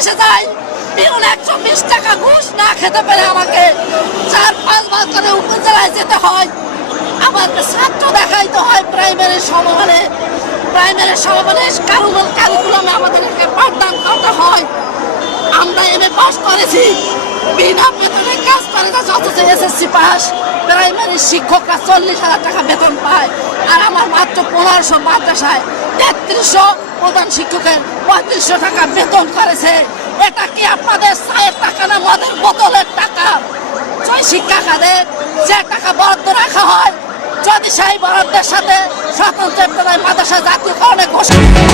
অফিসে যাই পিউন একশো বিশ টাকা ঘুষ না খেতে পেরে আমাকে চার পাঁচ বার করে উপজেলায় যেতে হয়। আমাকে ছাত্র দেখাইতে হয় প্রাইমারি সমানে প্রাইমারি সমানে কারুবল কারিকুলামে আমাদেরকে পাঠদান করতে হয়। আমরা এম এ পাস করেছি। বিনা বেতনে কাজ করে অথচ এসএসসি পাস প্রাইমারি শিক্ষকরা চল্লিশ হাজার টাকা বেতন পায়। আর আমার মাত্র পনেরোশো মাদ্রাসায় তেত্রিশশো প্রধান শিক্ষকের পঁয়ত্রিশশো টাকা বেতন করেছে। এটা কি আপনাদের চায়ের টাকা না মদের বোতলের টাকা? জয় শিক্ষা খাতে, যে টাকা বরাদ্দ রাখা হয়, যদি সেই বরাদ্দের সাথে স্বতন্ত্র মাদ্রাসা মাদ্রাসা জাতীয়করণে ঘোষণা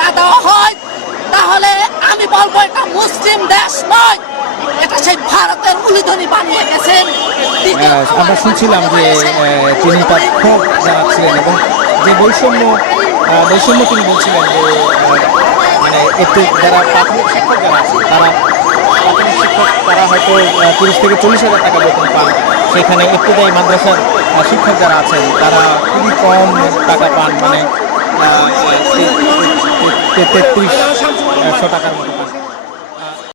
না দেওয়া হয়, তাহলে আমি বলব এটা মুসলিম দেশ নয়। এটা সেই ভারতের উলিধনি বানিয়ে গেছেন। আমরা শুনছিলাম যে তিনি তার ক্ষোভ জানাচ্ছিলেন এবং যে বৈষম্য বৈষম্য তিনি বলছিলেন যে মানে এতে যারা প্রাথমিক শিক্ষক যারা আছে, তারা প্রাথমিক শিক্ষক, তারা হয়তো তিরিশ থেকে চল্লিশ হাজার টাকা বেতন পান। সেখানে ইত্তেদায়ী মাদ্রাসার শিক্ষক যারা আছেন, তারা খুবই কম টাকা পান। মানে তেত্রিশশো টাকার মতো।